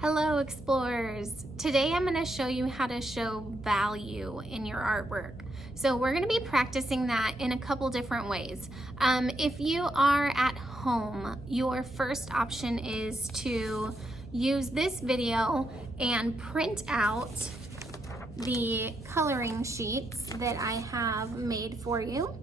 Hello explorers! Today I'm going to show you how to show value in your artwork. So we're going to be practicing that in a couple different ways. If you are at home, your first option is to use this video and print out the coloring sheets that I have made for you.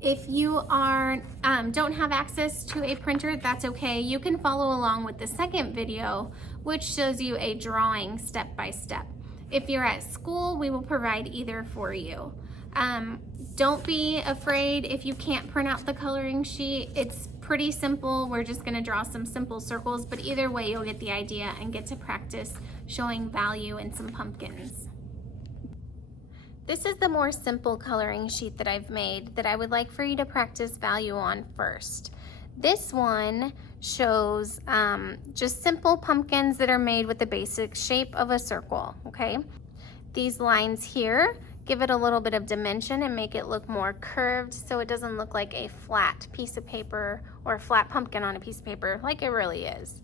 If you don't have access to a printer, that's okay. You can follow along with the second video, which shows you a drawing step by step. If you're at school, we will provide either for you. Don't be afraid if you can't print out the coloring sheet. It's pretty simple. We're just gonna draw some simple circles, but either way, you'll get the idea and get to practice showing value in some pumpkins. This is the more simple coloring sheet that I've made that I would like for you to practice value on first. This one shows just simple pumpkins that are made with the basic shape of a circle, okay? These lines here give it a little bit of dimension and make it look more curved so it doesn't look like a flat piece of paper or a flat pumpkin on a piece of paper like it really is.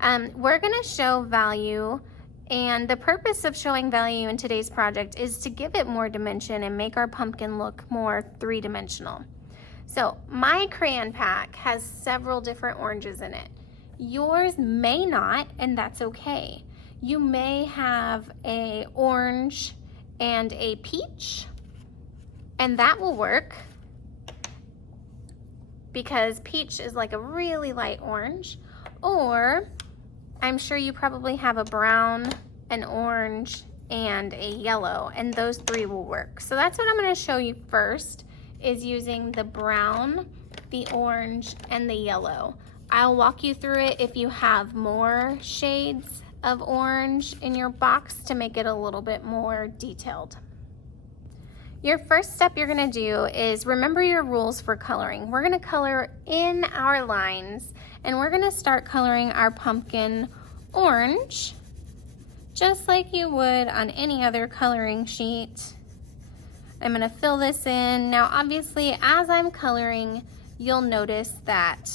We're gonna show value, and the purpose of showing value in today's project is to give it more dimension and make our pumpkin look more three-dimensional. So my crayon pack has several different oranges in it. Yours may not, and that's okay. You may have an orange and a peach, and that will work because peach is like a really light orange. Or I'm sure you probably have a brown, an orange, and a yellow, and those three will work. So that's what I'm going to show you first, is using the brown, the orange, and the yellow. I'll walk you through it if you have more shades of orange in your box to make it a little bit more detailed. Your first step you're going to do is remember your rules for coloring. We're going to color in our lines, and we're going to start coloring our pumpkin orange just like you would on any other coloring sheet. I'm going to fill this in. Now obviously as I'm coloring, you'll notice that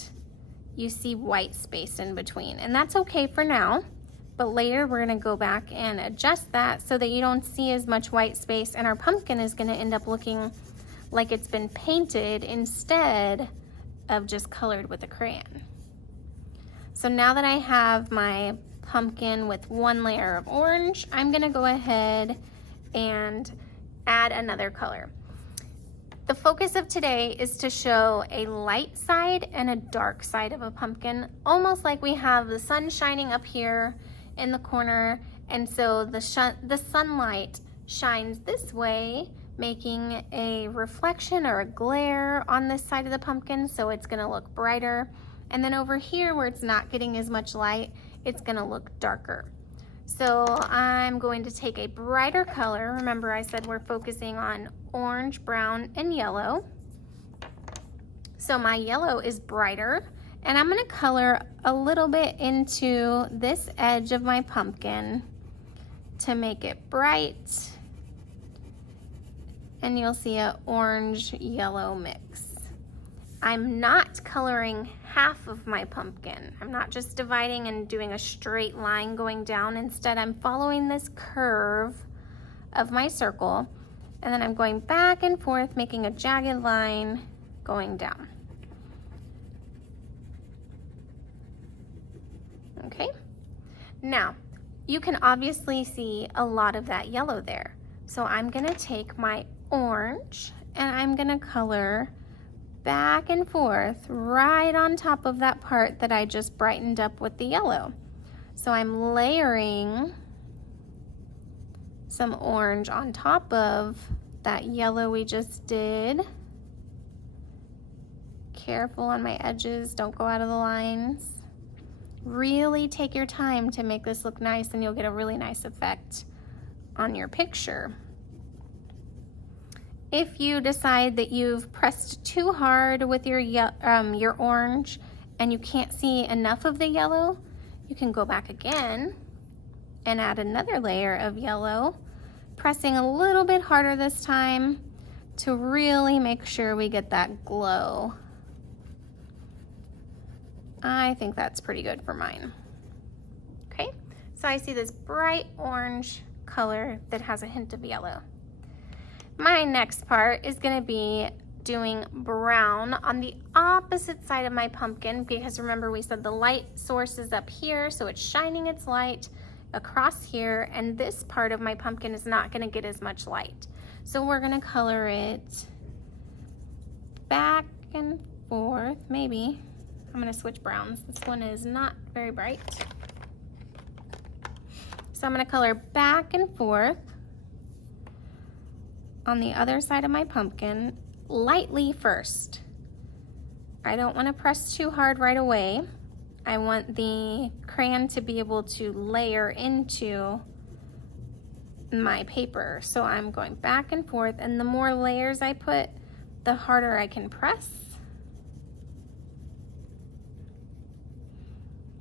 you see white space in between, and that's okay for now. But later we're gonna go back and adjust that so that you don't see as much white space, and our pumpkin is gonna end up looking like it's been painted instead of just colored with a crayon. So now that I have my pumpkin with one layer of orange, I'm gonna go ahead and add another color. The focus of today is to show a light side and a dark side of a pumpkin, almost like we have the sun shining up here in the corner, and so the sunlight shines this way, making a reflection or a glare on this side of the pumpkin, so it's going to look brighter. And then over here where it's not getting as much light, it's going to look darker. So I'm going to take a brighter color. Remember I said we're focusing on orange, brown, and yellow. So my yellow is brighter, and I'm gonna color a little bit into this edge of my pumpkin to make it bright. And you'll see an orange-yellow mix. I'm not coloring half of my pumpkin. I'm not just dividing and doing a straight line going down. Instead, I'm following this curve of my circle, and then I'm going back and forth, making a jagged line going down. Okay, now you can obviously see a lot of that yellow there. So I'm gonna take my orange and I'm gonna color back and forth right on top of that part that I just brightened up with the yellow. So I'm layering some orange on top of that yellow we just did. Careful on my edges, don't go out of the lines. Really take your time to make this look nice, and you'll get a really nice effect on your picture. If you decide that you've pressed too hard with your orange and you can't see enough of the yellow, you can go back again and add another layer of yellow, pressing a little bit harder this time to really make sure we get that glow. I think that's pretty good for mine. Okay, So I see this bright orange color that has a hint of yellow. My next part is gonna be doing brown on the opposite side of my pumpkin, because remember we said the light source is up here, so it's shining its light across here, and this part of my pumpkin is not gonna get as much light. So we're gonna color it back and forth, maybe. I'm gonna switch browns. This one is not very bright. So I'm gonna color back and forth on the other side of my pumpkin, lightly first. I don't want to press too hard right away. I want the crayon to be able to layer into my paper. So I'm going back and forth, and the more layers I put, the harder I can press.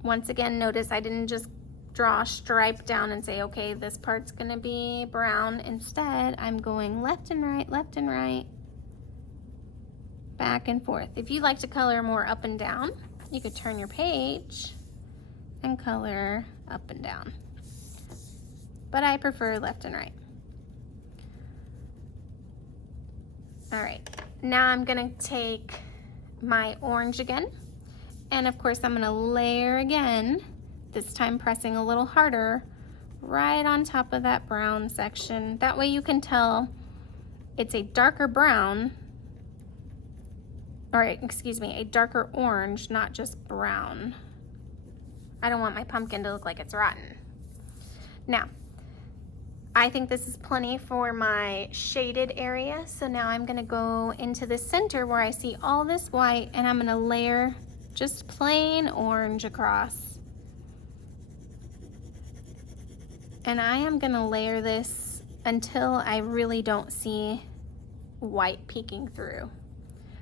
Once again, notice I didn't just draw a stripe down and say, okay, this part's gonna be brown. Instead, I'm going left and right, back and forth. If you like to color more up and down, you could turn your page and color up and down. But I prefer left and right. All right, now I'm gonna take my orange again. And of course, I'm gonna layer again, this time pressing a little harder right on top of that brown section. That way you can tell it's a darker brown, or excuse me, a darker orange, not just brown. I don't want my pumpkin to look like it's rotten. Now, I think this is plenty for my shaded area. So now I'm gonna go into the center where I see all this white, and I'm gonna layer just plain orange across. And I am gonna layer this until I really don't see white peeking through.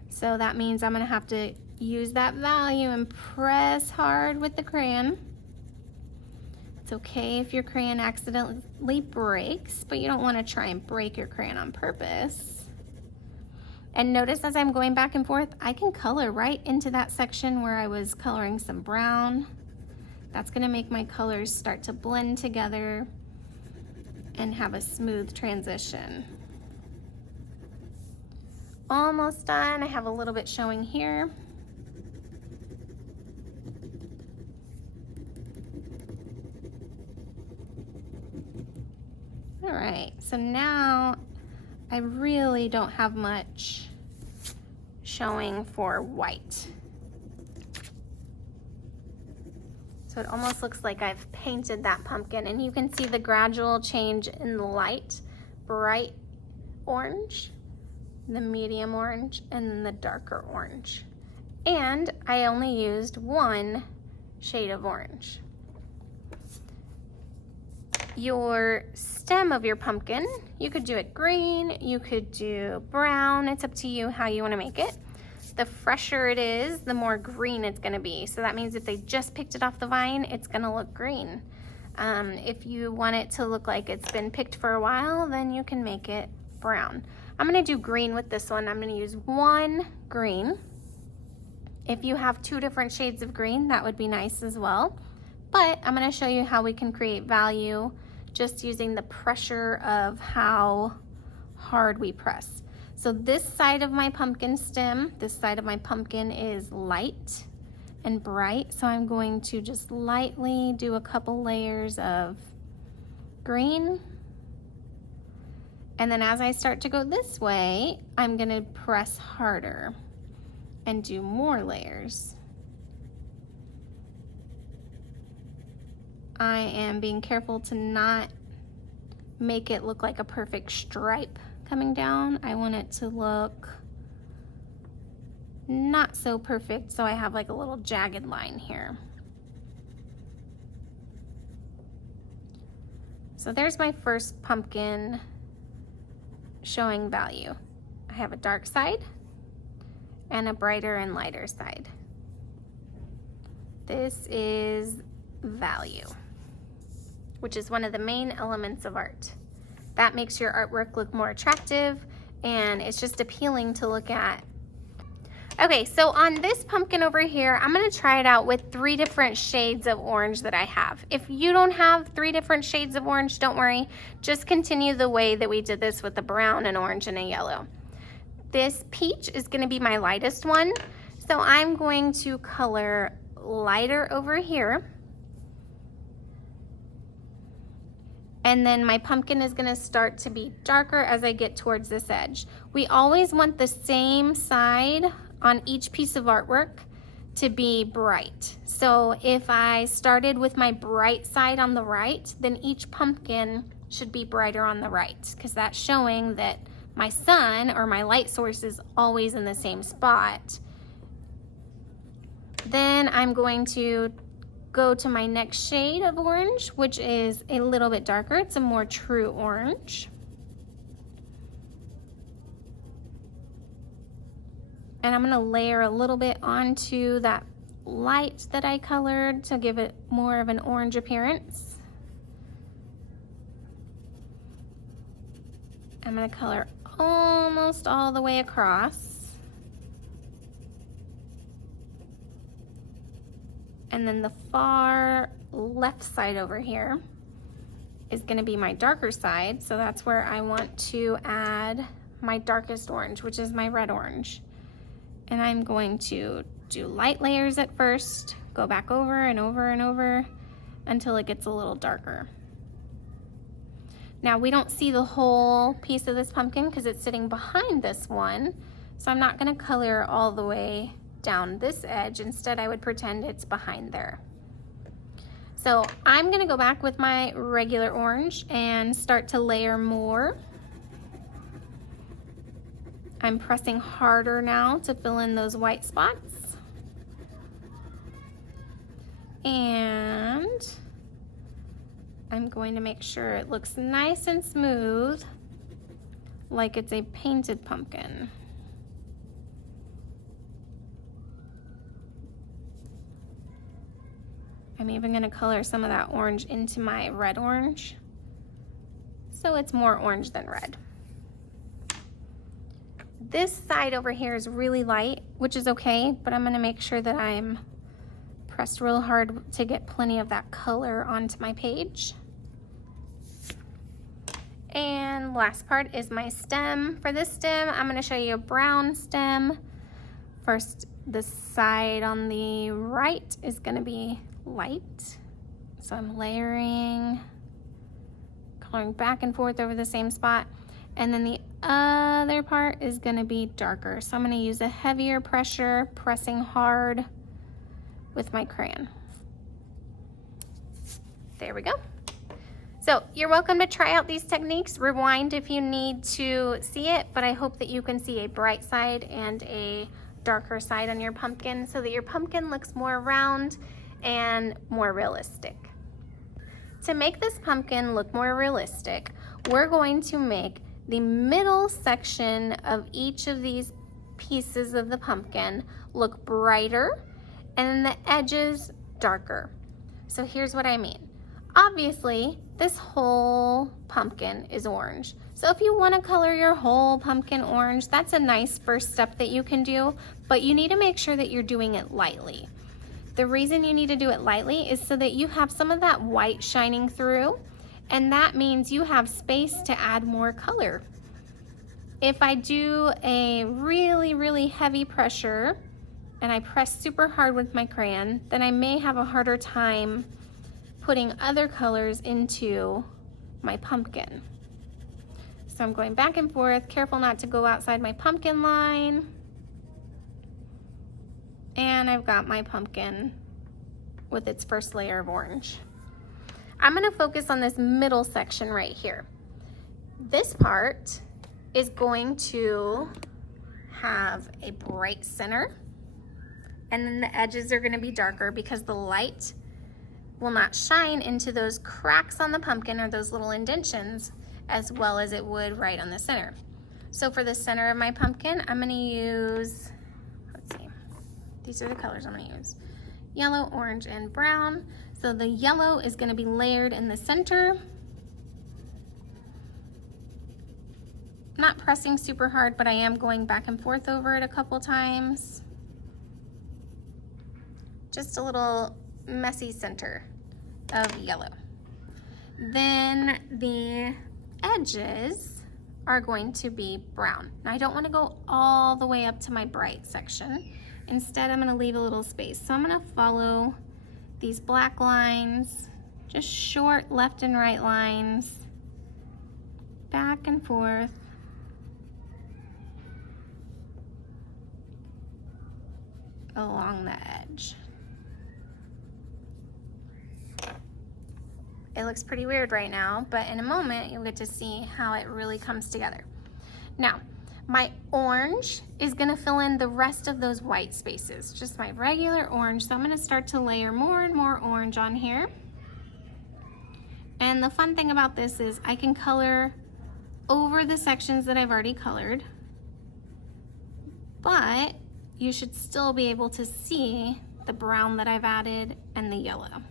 So that means I'm gonna have to use that value and press hard with the crayon. It's okay if your crayon accidentally breaks, but you don't wanna try and break your crayon on purpose. And notice as I'm going back and forth, I can color right into that section where I was coloring some brown. That's gonna make my colors start to blend together and have a smooth transition. Almost done. I have a little bit showing here. All right, so now I really don't have much showing for white. So it almost looks like I've painted that pumpkin, and you can see the gradual change in the light, bright orange, the medium orange, and then the darker orange. And I only used one shade of orange. Your stem of your pumpkin, you could do it green, you could do brown, it's up to you how you want to make it. The fresher it is, the more green it's gonna be. So that means if they just picked it off the vine, it's gonna look green. If you want it to look like it's been picked for a while, then you can make it brown. I'm gonna do green with this one. I'm gonna use one green. If you have two different shades of green, that would be nice as well. But I'm gonna show you how we can create value just using the pressure of how hard we press. So this side of my pumpkin stem, this side of my pumpkin is light and bright. So I'm going to just lightly do a couple layers of green. And then as I start to go this way, I'm gonna press harder and do more layers. I am being careful to not make it look like a perfect stripe coming down. I want it to look not so perfect, so I have like a little jagged line here. So there's my first pumpkin showing value. I have a dark side and a brighter and lighter side. This is value, which is one of the main elements of art. That makes your artwork look more attractive, and it's just appealing to look at. Okay, so on this pumpkin over here, I'm gonna try it out with 3 different shades of orange that I have. If you don't have 3 different shades of orange, don't worry. Just continue the way that we did this with the brown, an orange, and a yellow. This peach is gonna be my lightest one. So I'm going to color lighter over here. And then my pumpkin is gonna start to be darker as I get towards this edge. We always want the same side on each piece of artwork to be bright. So if I started with my bright side on the right, then each pumpkin should be brighter on the right, because that's showing that my sun or my light source is always in the same spot. Then I'm going to go to my next shade of orange, which is a little bit darker. It's a more true orange. And I'm gonna layer a little bit onto that light that I colored to give it more of an orange appearance. I'm gonna color almost all the way across. And then the far left side over here is gonna be my darker side. So that's where I want to add my darkest orange, which is my red orange. And I'm going to do light layers at first, go back over and over and over until it gets a little darker. Now we don't see the whole piece of this pumpkin because it's sitting behind this one. So I'm not gonna color all the way down this edge. Instead, I would pretend it's behind there. So I'm gonna go back with my regular orange and start to layer more. I'm pressing harder now to fill in those white spots. And I'm going to make sure it looks nice and smooth, like it's a painted pumpkin. I'm even gonna color some of that orange into my red orange, so it's more orange than red. This side over here is really light, which is okay, but I'm gonna make sure that I'm pressed real hard to get plenty of that color onto my page. And last part is my stem. For this stem, I'm gonna show you a brown stem. First, the side on the right is gonna be light. So I'm layering, coloring back and forth over the same spot. And then the other part is gonna be darker. So I'm gonna use a heavier pressure, pressing hard with my crayon. There we go. So you're welcome to try out these techniques. Rewind if you need to see it, but I hope that you can see a bright side and a darker side on your pumpkin so that your pumpkin looks more round and more realistic. To make this pumpkin look more realistic, we're going to make the middle section of each of these pieces of the pumpkin look brighter and then the edges darker. So here's what I mean. Obviously, this whole pumpkin is orange. So if you want to color your whole pumpkin orange, that's a nice first step that you can do, but you need to make sure that you're doing it lightly. The reason you need to do it lightly is so that you have some of that white shining through, and that means you have space to add more color. If I do a really, really heavy pressure and I press super hard with my crayon, then I may have a harder time putting other colors into my pumpkin. So I'm going back and forth, careful not to go outside my pumpkin line. And I've got my pumpkin with its first layer of orange. I'm gonna focus on this middle section right here. This part is going to have a bright center, and then the edges are gonna be darker because the light will not shine into those cracks on the pumpkin or those little indentions as well as it would right on the center. So for the center of my pumpkin, I'm gonna use, let's see, these are the colors I'm gonna use. Yellow, orange, and brown. So the yellow is gonna be layered in the center. Not pressing super hard, but I am going back and forth over it a couple times. just a little messy center of yellow. Then the edges are going to be brown. Now I don't want to go all the way up to my bright section. Instead, I'm going to leave a little space. So I'm going to follow these black lines, just short left and right lines, back and forth. Along the edge. It looks pretty weird right now, but in a moment you'll get to see how it really comes together. Now, my orange is gonna fill in the rest of those white spaces, just my regular orange. So I'm gonna start to layer more and more orange on here. And the fun thing about this is I can color over the sections that I've already colored, but you should still be able to see the brown that I've added and the yellow.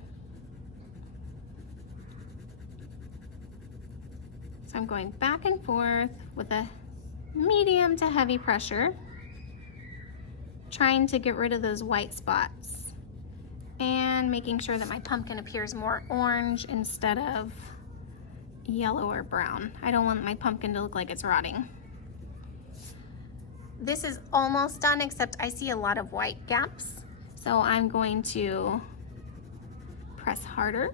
So I'm going back and forth with a medium to heavy pressure, trying to get rid of those white spots and making sure that my pumpkin appears more orange instead of yellow or brown. I don't want my pumpkin to look like it's rotting. This is almost done, except I see a lot of white gaps. So I'm going to press harder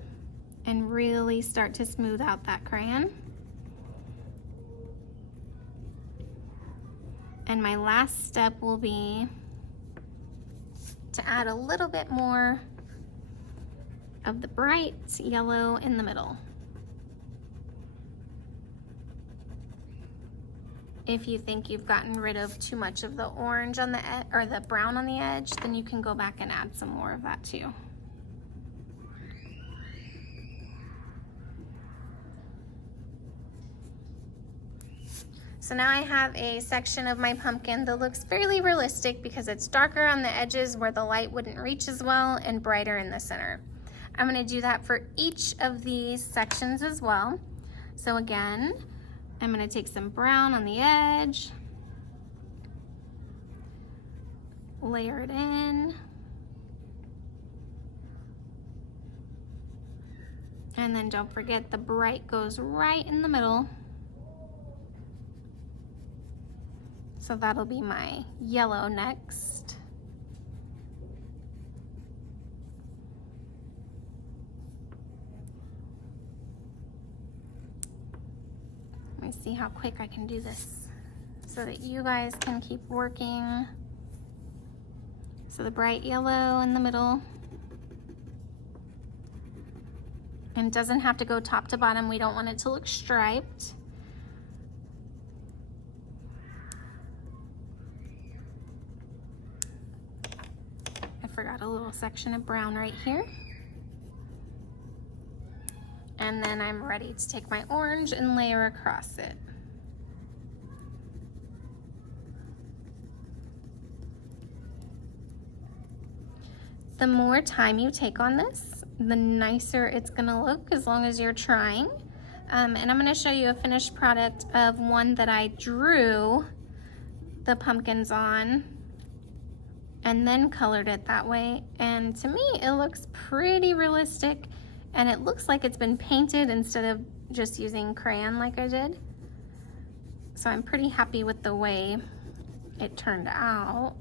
and really start to smooth out that crayon. And my last step will be to add a little bit more of the bright yellow in the middle. If you think you've gotten rid of too much of the orange on the or the brown on the edge, then you can go back and add some more of that too. So now I have a section of my pumpkin that looks fairly realistic because it's darker on the edges where the light wouldn't reach as well and brighter in the center. I'm going to do that for each of these sections as well. So again, I'm going to take some brown on the edge, layer it in, and then don't forget the bright goes right in the middle. So that'll be my yellow next. Let me see how quick I can do this so that you guys can keep working. So the bright yellow in the middle. And it doesn't have to go top to bottom. We don't want it to look striped. I forgot a little section of brown right here. And then I'm ready to take my orange and layer across it. The more time you take on this, the nicer it's gonna look, as long as you're trying. And I'm gonna show you a finished product of one that I drew the pumpkins on and then colored it that way. And to me, it looks pretty realistic, and it looks like it's been painted instead of just using crayon like I did. So I'm pretty happy with the way it turned out.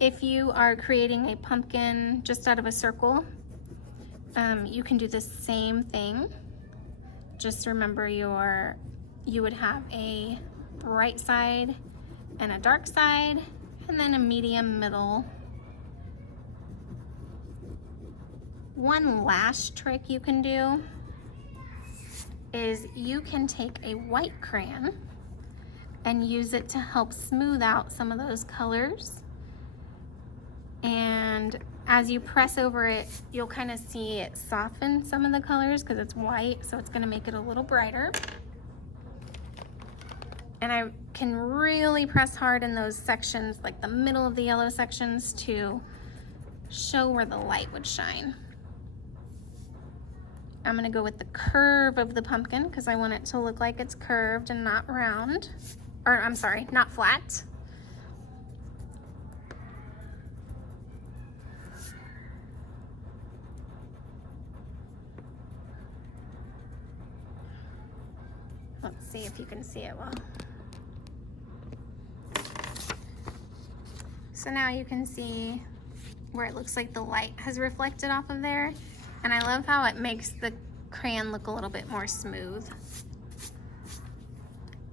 If you are creating a pumpkin just out of a circle, you can do the same thing. Just remember you would have a bright side and a dark side, and then a medium middle. One last trick you can do is you can take a white crayon and use it to help smooth out some of those colors. And as you press over it, you'll kind of see it soften some of the colors because it's white, so it's going to make it a little brighter. And I can really press hard in those sections, like the middle of the yellow sections, to show where the light would shine. I'm gonna go with the curve of the pumpkin because I want it to look like it's curved and not round. Or I'm sorry, not flat. Let's see if you can see it well. So now you can see where it looks like the light has reflected off of there. And I love how it makes the crayon look a little bit more smooth.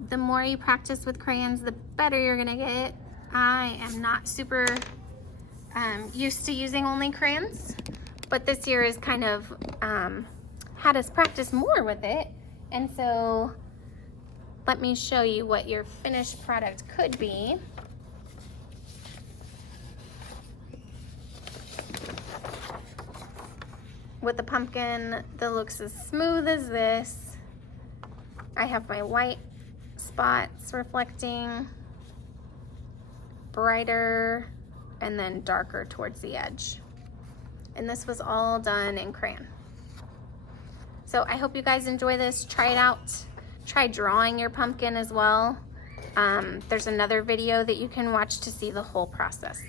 The more you practice with crayons, the better you're gonna get. I am not super used to using only crayons, but this year is kind of had us practice more with it. And so let me show you what your finished product could be. With the pumpkin that looks as smooth as this. I have my white spots reflecting, brighter, and then darker towards the edge. And this was all done in crayon. So I hope you guys enjoy this. Try it out. Try drawing your pumpkin as well. There's another video that you can watch to see the whole process.